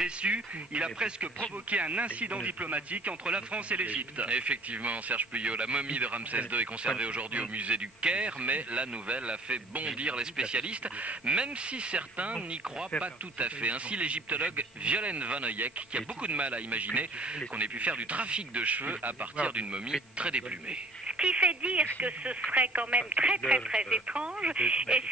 Déçu, il a presque provoqué un incident diplomatique entre la France et l'Égypte. Effectivement, Serge Puyot, la momie de Ramsès II est conservée aujourd'hui au musée du Caire, mais la nouvelle a fait bondir les spécialistes, même si certains n'y croient pas tout à fait. Ainsi, l'égyptologue Violaine Van Oyek, qui a beaucoup de mal à imaginer qu'on ait pu faire du trafic de cheveux à partir d'une momie très déplumée. Ce qui fait dire que ce serait quand même très étrange,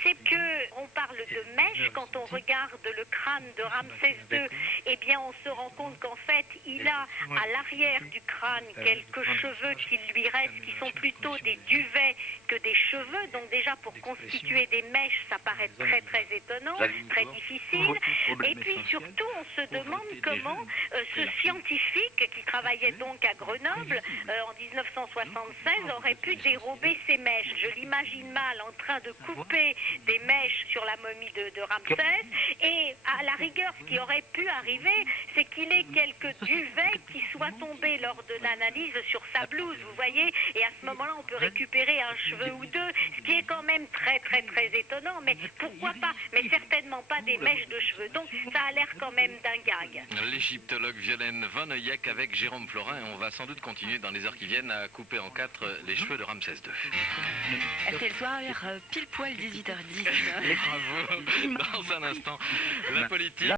c'est que on parle de mèches. Quand on regarde le crâne de Ramsès II, eh bien on se rend compte qu'en fait il a à l'arrière du crâne quelques cheveux qui lui restent, qui sont plutôt des duvets que des cheveux. Donc déjà pour constituer des mèches, ça paraît très étonnant, très difficile. Et puis surtout on se demande comment ce scientifique qui travaillait donc à Grenoble en 1976 aurait pu dérober ces mèches. Je l'imagine mal en train de couper des mèches sur la momie de Ramsès, et à la rigueur, ce qui aurait pu arriver, c'est qu'il ait quelques duvets qui soient tombés lors de l'analyse sur sa blouse, vous voyez, et à ce moment-là, on peut récupérer un cheveu ou deux, ce qui est quand même très étonnant, mais pourquoi pas, mais certainement pas des mèches de cheveux, donc ça a l'air quand même d'un gag. L'égyptologue Violaine Van Oyek avec Jérôme Florin, et on va sans doute continuer dans les heures qui viennent à couper en quatre les cheveux de Ramsès II. C'est le soir, pile poil 18h10. Bravo. Dans un instant, la politique.